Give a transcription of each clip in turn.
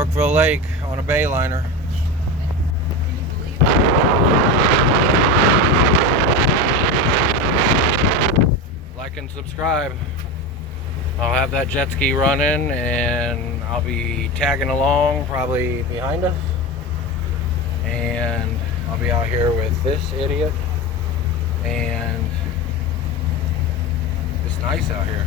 Brookville Lake on a Bayliner. Like and subscribe. I'll have that jet ski running and I'll be tagging along probably behind us. And I'll be out here with this idiot. And it's nice out here.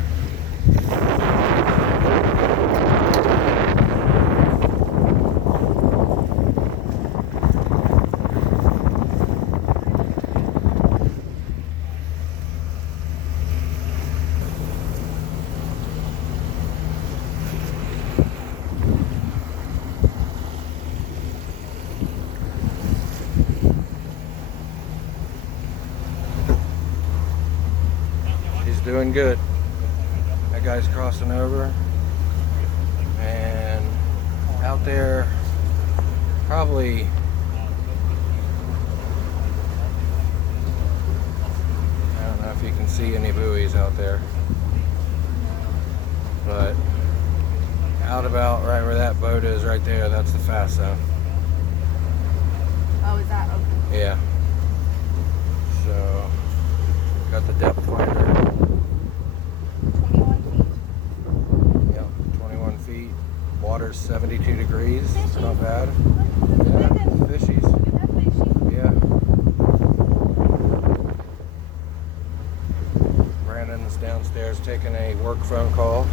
Doing good. That guy's crossing over, and out there probably I don't know if you can see any buoys out there, but out about right where that boat is right there, that's the fast zone. Oh, is that okay? Yeah. So got the depth finder. 21 feet. Yep, 21 feet. Water's 72 degrees. Fishies. It's not bad. Look Yeah, at that fishies. fishy. Yeah. Brandon's downstairs taking a work phone call.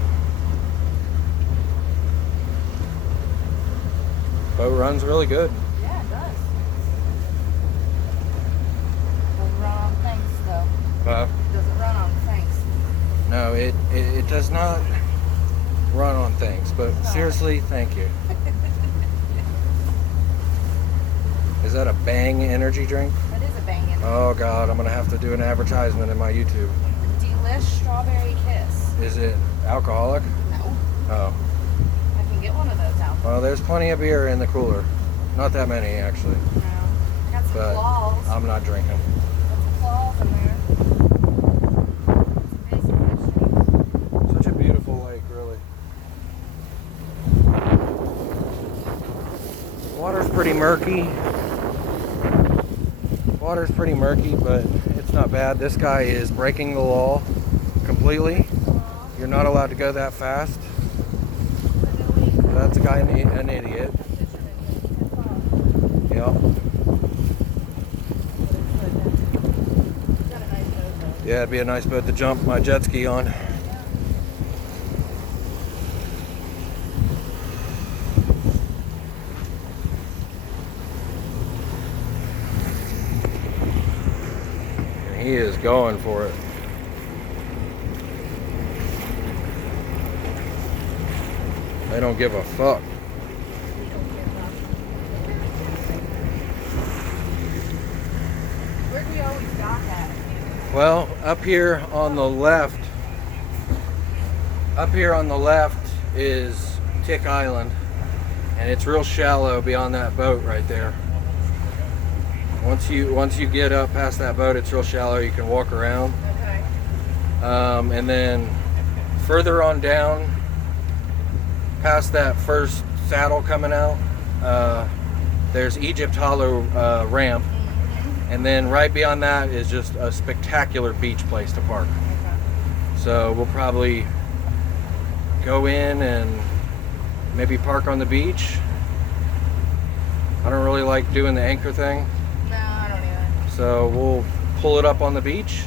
Boat runs really good. Yeah, it does. Doesn't run on things, though. Doesn't run on things. No, it does not run on things, but No. seriously, thank you. Is that a Bang energy drink? It is a banging. Oh God, I'm gonna have to do an advertisement in my YouTube. Delish Strawberry Kiss. Is it alcoholic? No. Oh. I can get one of those out. Well, there's plenty of beer in the cooler. Not that many, actually. No. I got some But claws. I'm not drinking. Got some claws in there. Some basic fish. Such a beautiful lake, really. Water's pretty murky. Water's pretty murky, but it's not bad. This guy is breaking the law completely. You're not allowed to go that fast. That's a guy, an idiot. Yep. Yeah, it'd be a nice boat to jump my jet ski on. And he is going for it. They don't give a fuck. Where do you always dock at? Well, up here on the left is Tick Island, and it's real shallow beyond that boat right there. Once you get up past that boat, it's real shallow. You can walk around. Okay. And then further on down, past that first saddle coming out, there's Egypt Hollow ramp. And then right beyond that is just a spectacular beach place to park. Okay. So we'll probably go in and maybe park on the beach. I don't really like doing the anchor thing. No, I don't either. So we'll pull it up on the beach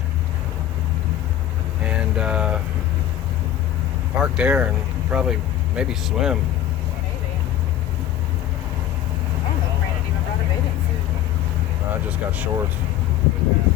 and park there and probably maybe swim. Maybe. I don't know if Brandon even brought a bathing suit. I just got shorts. Yeah.